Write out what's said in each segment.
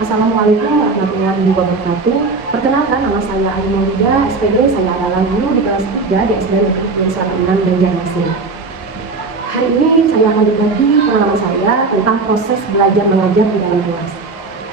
Assalamualaikum warahmatullahi wabarakatuh. Perkenalkan, nama saya Ayu Maulida, SPD. Saya adalah guru di kelas 3 di SD Negeri Selatan Banjarmasin. Hari ini saya akan berbagi pengalaman saya tentang proses belajar mengajar di dalam kelas.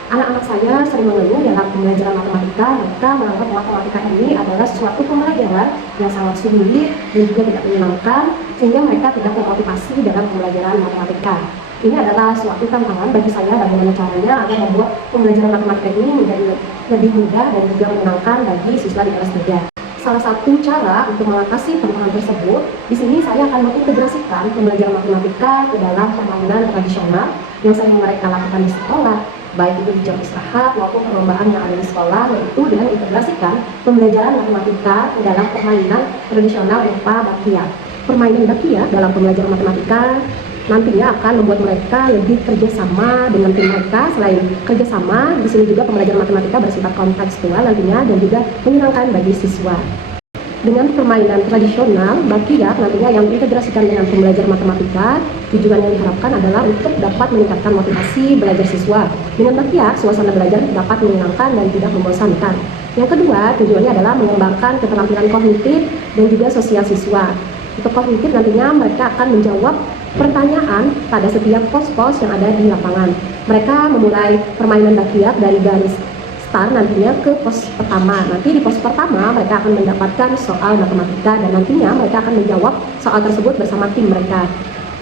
Anak-anak saya sering mengeluh dalam pembelajaran matematika. Mereka menganggap matematika ini adalah suatu pembelajaran yang sangat sulit dan juga tidak menyenangkan, sehingga mereka tidak termotivasi dalam pembelajaran matematika. Ini adalah suatu tantangan bagi saya bagaimana caranya agar membuat pembelajaran matematika ini menjadi lebih mudah dan juga menyenangkan bagi siswa di kelas 3. Salah satu cara untuk mengatasi tantangan tersebut, di sini saya akan mengintegrasikan pembelajaran matematika ke dalam permainan tradisional yang sering mereka lakukan di sekolah, baik itu di jam istirahat maupun perlombaan yang ada di sekolah, yaitu dengan integrasikan pembelajaran matematika ke dalam permainan tradisional berupa bakiak. Permainan bakiak dalam pembelajaran matematika nantinya akan membuat mereka lebih kerjasama dengan tim mereka. Selain kerjasama, di sini juga pembelajaran matematika bersifat kontekstual nantinya dan juga menyenangkan bagi siswa. Dengan permainan tradisional, bakiak nantinya yang diintegrasikan dengan pembelajaran matematika, tujuan yang diharapkan adalah untuk dapat meningkatkan motivasi belajar siswa. Dengan bakiak, suasana belajar dapat menyenangkan dan tidak membosankan. Yang kedua, tujuannya adalah mengembangkan keterampilan kognitif dan juga sosial siswa. Untuk kognitif nantinya mereka akan menjawab pertanyaan pada setiap pos-pos yang ada di lapangan. Mereka memulai permainan bakiak dari garis start nantinya ke pos pertama. Nanti di pos pertama mereka akan mendapatkan soal matematika dan nantinya mereka akan menjawab soal tersebut bersama tim mereka.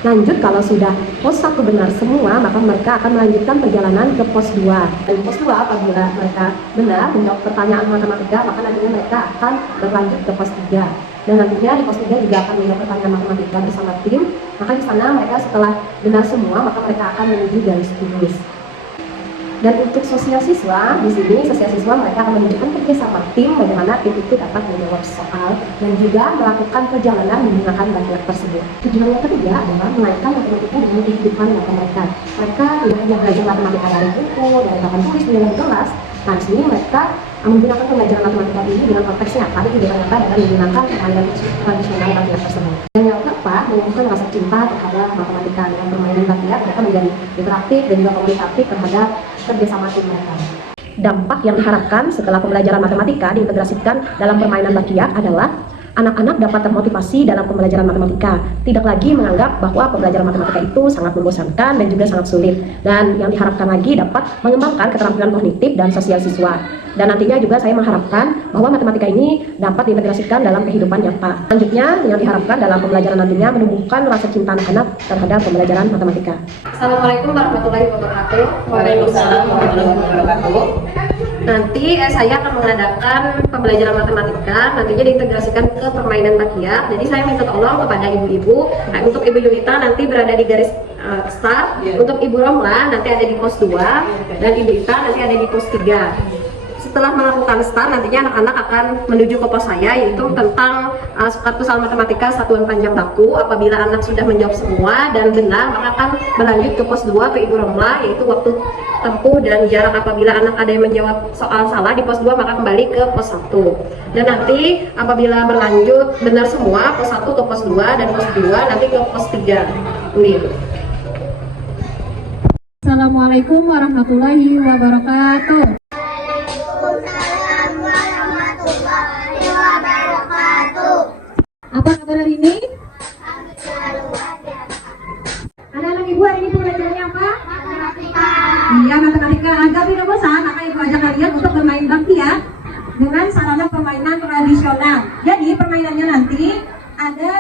Lanjut, kalau sudah pos 1 benar semua, maka mereka akan melanjutkan perjalanan ke pos 2. Dan pos 2 apabila mereka benar menjawab pertanyaan matematika, maka nantinya mereka akan berlanjut ke pos 3. Dan nantinya di pos 3 juga akan menjawab pertanyaan matematika bersama tim. Maka di sana mereka setelah benar semua, maka mereka akan menuju garis finish. Dan untuk sosial siswa, di sini sosial siswa mereka akan menunjukkan kerjasama tim, bagaimana tim itu dapat menjawab soal dan juga melakukan perjalanan menggunakan bakiak tersebut. Tujuan yang ketiga adalah menaikkan matematika dengan kehidupan nyata mereka. Mereka tidak hanya belajar matematika dari buku, dari papan tulis di dalam kelas. Nah, di sini mereka menggunakan pembelajaran matematika ini dengan konteks nyata di kehidupan nyata dengan menggunakan permainan tradisional bakiak tersebut. Dan yang keempat, menumbuhkan rasa cinta terhadap matematika. Dengan permainan bakiak mereka menjadi interaktif dan juga komunikatif terhadap kerjasama tim mereka. Dampak yang diharapkan setelah pembelajaran matematika diintegrasikan dalam permainan bakiak adalah anak-anak dapat termotivasi dalam pembelajaran matematika, tidak lagi menganggap bahwa pembelajaran matematika itu sangat membosankan dan juga sangat sulit. Dan yang diharapkan lagi dapat mengembangkan keterampilan kognitif dan sosial siswa. Dan nantinya juga saya mengharapkan bahwa matematika ini dapat diintegrasikan dalam kehidupan nyata. Selanjutnya, yang diharapkan dalam pembelajaran nantinya menumbuhkan rasa cinta anak-anak terhadap pembelajaran matematika. Assalamualaikum warahmatullahi wabarakatuh. Waalaikumsalam warahmatullahi wabarakatuh. Nanti saya akan mengadakan pembelajaran matematika, nantinya diintegrasikan ke permainan bakiak. Jadi saya minta tolong kepada ibu-ibu. Nah, untuk Ibu Yulita nanti berada di garis start, untuk Ibu Romla nanti ada di pos 2, dan Ibu Ita nanti ada di pos 3. Setelah melakukan start, nantinya anak-anak akan menuju ke pos saya, yaitu tentang soal matematika satuan panjang baku. Apabila anak sudah menjawab semua dan benar, maka akan berlanjut ke pos 2 ke Ibu Romla, yaitu waktu tempuh dan jarak. Apabila anak ada yang menjawab soal salah di pos 2, maka kembali ke pos 1. Dan nanti apabila berlanjut benar semua, pos 1 ke pos 2 dan pos 2 nanti ke pos 3. Assalamualaikum warahmatullahi wabarakatuh. Apa kabar hari ini? Anak-anak ibu, hari ini pelajarannya apa? Matematika. Iya, matematika. Agar tidak bosan, maka ibu ajak kalian untuk bermain bakiak dengan sarana permainan tradisional. Jadi permainannya nanti ada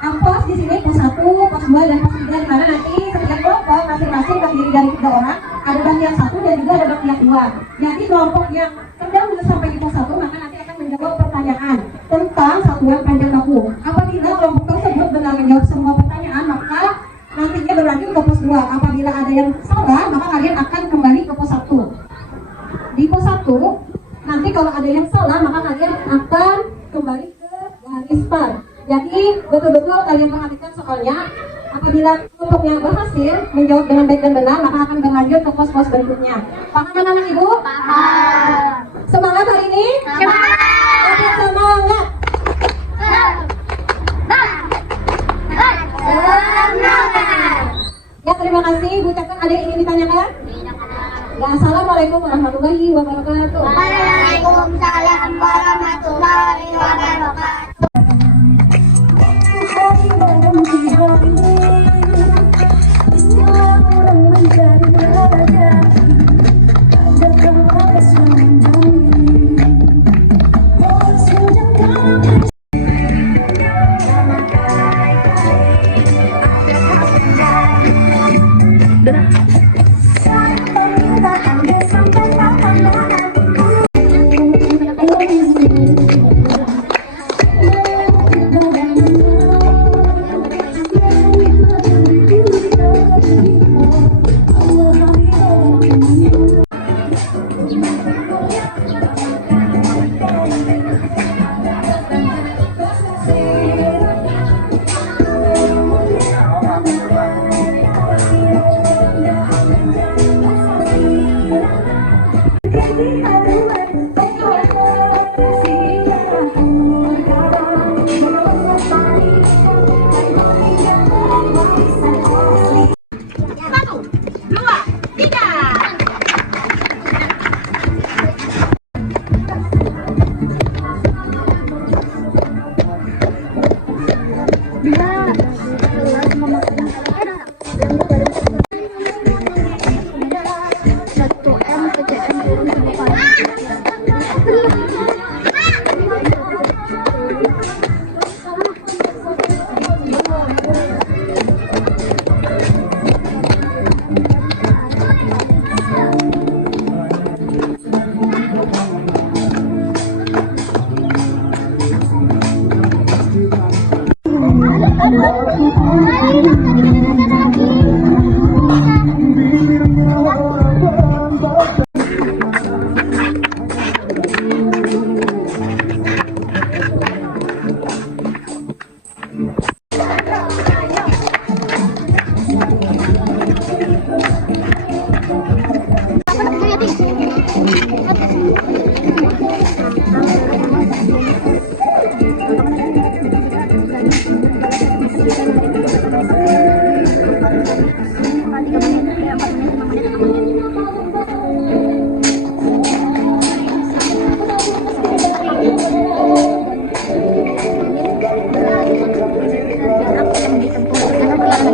pos di sini, pos 1, pos 2, dan pos 3, di mana nanti setiap kelompok masing-masing terdiri dari 3 orang. Ada bakiak 1 dan juga ada bakiak 2. Jadi kelompok yang terdahulu sampai di pos 1 maka nanti akan menjawab pertanyaan tentang satuan panjang baku. Apabila kelompok tersebut benar menjawab semua pertanyaan, maka nantinya berlanjut ke pos 2. Apabila ada yang salah, maka kalian akan kembali ke pos 1. Di pos 1, nanti kalau ada yang salah, maka kalian akan kembali ke garis start. Jadi betul-betul kalian perhatikan soalnya. Apabila kelompoknya berhasil menjawab dengan baik dan benar, maka akan berlanjut ke pos-pos berikutnya. Paham anak-anak ibu? Paham. Semangat hari ini? Semangat. Semangat. Semangat. Ya, terima kasih. Bu Ucapkan ada yang ingin ditanyakan? Ya, assalamualaikum. Assalamualaikum warahmatullahi wabarakatuh. Waalaikumsalam warahmatullahi wabarakatuh.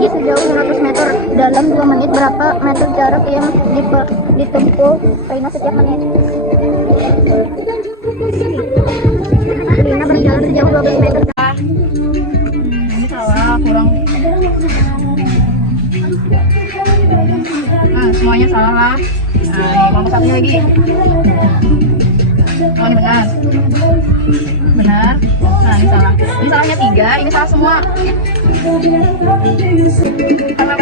Sejauh 100 meter dalam 2 menit, berapa meter jarak yang ditempuh Rina setiap menit? Rina berjalan sejauh 12 meter. Ini salah, kurang. Nah, semuanya salah lah. Nah, ini kelompok satunya lagi. Oh, ini benar. Benar. Nah, ini salah. Ini salahnya 3, ini salah semua. Karena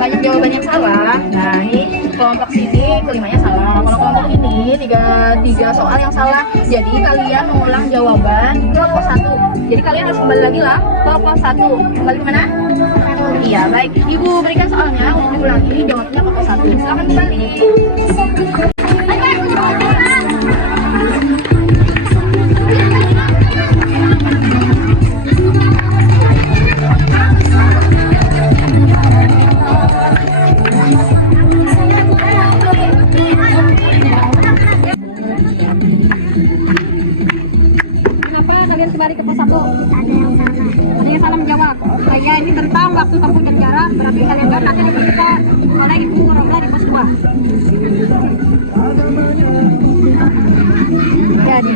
banyak jawaban yang salah. Nah, ini kelompok sini kelimanya salah. Kalau kelompok ini tiga soal yang salah. Jadi kalian mengulang jawaban ke pos 1. Jadi kalian harus kembali lagi lah ke pos 1. Kembali ke mana? Iya, baik. Ibu berikan soalnya untuk diulangi jawabnya ke pos 1. Silakan kembali. Kenapa kalian kembali ke pos 1? Ada yang salah menjawab. Saya ini tentang waktu tempuh dan jarak. Berarti kalian kan nanti di pos 2. Oleh Ibu Romla di pos 2. Jadi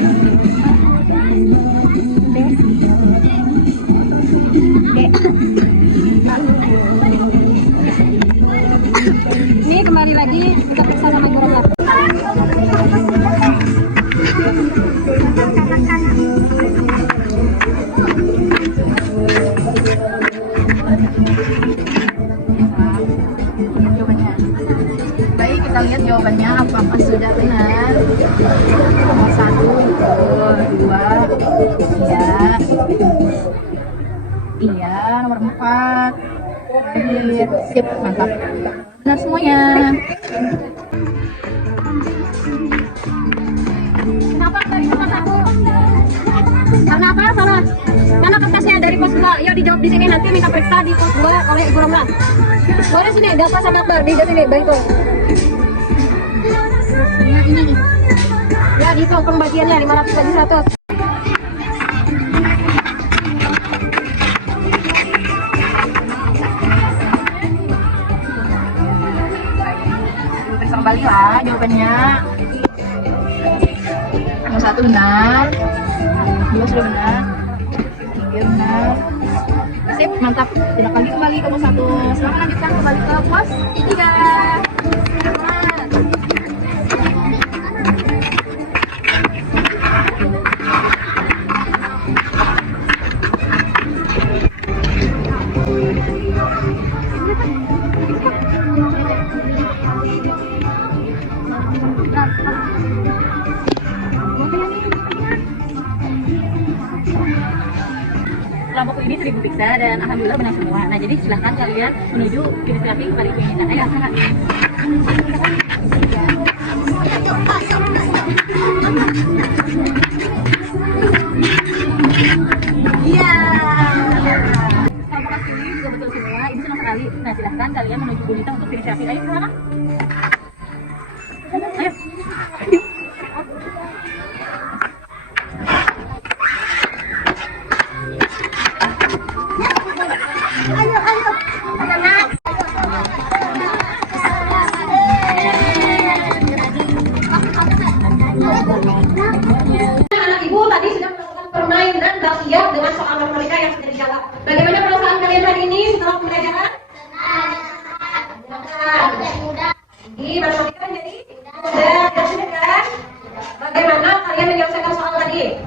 ini kembali lagi kita periksa sama Ibu Romla. Baik, kita lihat jawabannya apakah sudah benar. Nomor 1, betul. 2, iya. Iya, nomor 4. Terakhir, sip, mantap. Benar semuanya. Kenapa dari pos 1? Karena apa? Salah. Karena kertasnya dari pos 2. Ya dijawab di sini, nanti minta periksa di pos 2 oleh Ibu Romla. Boleh sini, Dafa sama Akbar di sini, baik tuh. Ya, dihitung pembagiannya 500 bagi 100. Periksa kembali lah jawabannya. Yang 1 benar, 2 sudah benar, 3 benar. Sip, mantap. Silakan kembali ke pos 1. Silakan lanjutkan kembali ke pos 3. Kelompok ini 1000 pizza dan alhamdulillah benar semua. Nah, jadi silahkan kalian menuju kiri kepada keinginan. Ayo, semangat. Iya. Kelompok ini juga betul semua. Ibu senang sekali. Nah, silahkan kalian menuju gulita untuk kiri. Ayo, silakan. Ayo. Anak ibu tadi sudah melakukan permainan bakiyah dengan soal matematika yang sudah dijawab. Bagaimana perasaan kalian hari ini setelah pembelajaran? Ini matematika jadi mudah, kan? Bagaimana kalian menyelesaikan soal tadi?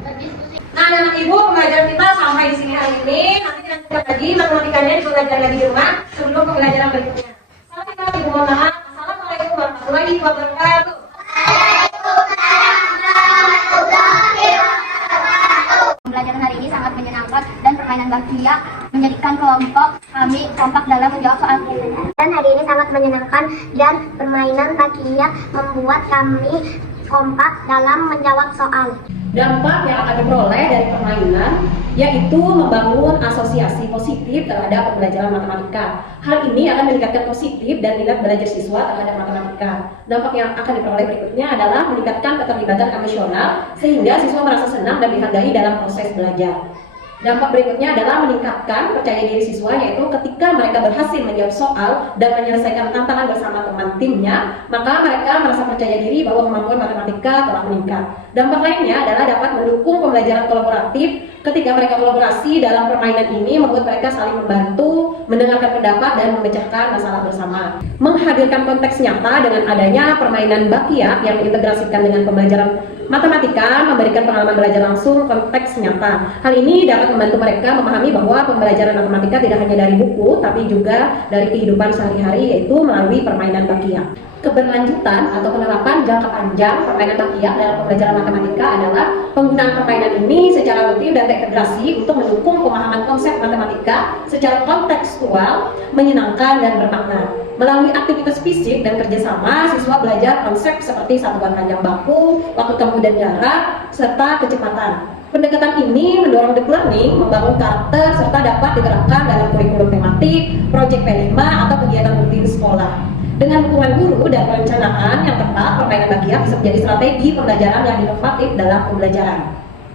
Nah, anak ibu, pembelajaran kita sampai di sini hari ini. Nanti kita lanjutkan lagi matematikanya dipelajari lagi di rumah sebelum pembelajaran berikutnya. Sampai jumpa di rumah. Assalamualaikum warahmatullahi wabarakatuh. Pembelajaran hari ini sangat menyenangkan dan permainan bakiyah menjadikan kelompok kami kompak dalam menjawab soal. Dan hari ini sangat menyenangkan dan permainan bakiyah membuat kami kompak dalam menjawab soal. Dampak yang akan diperoleh dari permainan yaitu membangun asosiasi positif terhadap pembelajaran matematika. Hal ini akan meningkatkan positif dan minat belajar siswa terhadap matematika. Dampak yang akan diperoleh berikutnya adalah meningkatkan keterlibatan emosional sehingga siswa merasa senang dan dihargai dalam proses belajar. Dampak berikutnya adalah meningkatkan percaya diri siswa, yaitu ketika mereka berhasil menjawab soal dan menyelesaikan tantangan bersama teman timnya, maka mereka merasa percaya diri bahwa kemampuan matematika telah meningkat. Dampak lainnya adalah dapat mendukung pembelajaran kolaboratif. Ketika mereka kolaborasi dalam permainan ini membuat mereka saling membantu, mendengarkan pendapat dan memecahkan masalah bersama. Menghadirkan konteks nyata dengan adanya permainan bakiyah yang diintegrasikan dengan pembelajaran matematika, memberikan pengalaman belajar langsung konteks nyata. Hal ini dapat membantu mereka memahami bahwa pembelajaran matematika tidak hanya dari buku, tapi juga dari kehidupan sehari-hari, yaitu melalui permainan bakiyah. Keberlanjutan atau penerapan jangka panjang permainan bakiyah dalam pembelajaran matematika adalah penggunaan permainan ini secara rutin dan terintegrasi untuk mendukung pemahaman konsep matematika secara kontekstual, menyenangkan dan bermakna. Melalui aktivitas fisik dan kerjasama, siswa belajar konsep seperti satuan panjang baku, waktu tempuh dan jarak, serta kecepatan. Pendekatan ini mendorong deep learning, membangun karakter, serta dapat diterapkan dalam kurikulum tematik, proyek P5, atau kegiatan rutin sekolah. Dengan dukungan guru dan perencanaan yang tepat, permainan bakiyah bisa menjadi strategi pembelajaran yang inovatif dalam pembelajaran.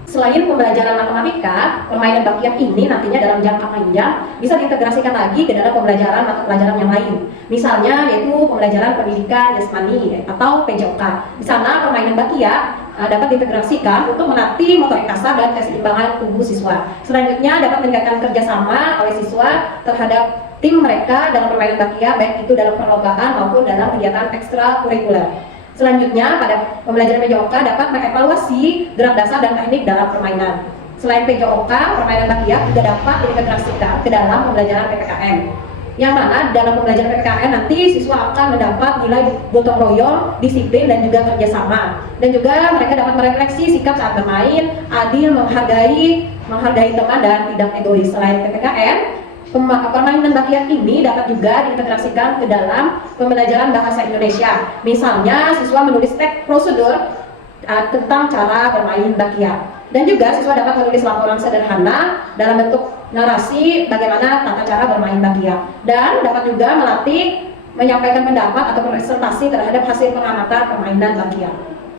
Selain pembelajaran matematika, permainan bakiyah ini nantinya dalam jangka panjang bisa diintegrasikan lagi ke dalam pembelajaran mata pelajaran yang lain. Misalnya yaitu pembelajaran pendidikan jasmani atau PJOK. Di sana permainan bakiyah dapat diintegrasikan untuk melatih motorik kasar dan keseimbangan tubuh siswa. Selanjutnya dapat meningkatkan kerjasama oleh siswa terhadap tim mereka dalam permainan bakiyah, baik itu dalam perlombaan maupun dalam kegiatan ekstrakurikuler. Selanjutnya, pada pembelajaran PJOK dapat mengevaluasi gerak dasar dan teknik dalam permainan. Selain PJOK, permainan bakiyah juga dapat diintegrasikan ke dalam pembelajaran PPKN. Yang mana dalam pembelajaran PPKN nanti siswa akan mendapat nilai gotong royong, disiplin dan juga kerjasama. Dan juga mereka dapat merefleksi sikap saat bermain, adil, menghargai teman dan tidak egois. Selain PPKN, permainan bakiyah ini dapat juga diintegrasikan ke dalam pembelajaran bahasa Indonesia. Misalnya, siswa menulis teks prosedur tentang cara bermain bakiyah. Dan juga siswa dapat menulis laporan sederhana dalam bentuk narasi bagaimana tata cara bermain bakiyah. Dan dapat juga melatih menyampaikan pendapat atau presentasi terhadap hasil pengamatan permainan bakiyah.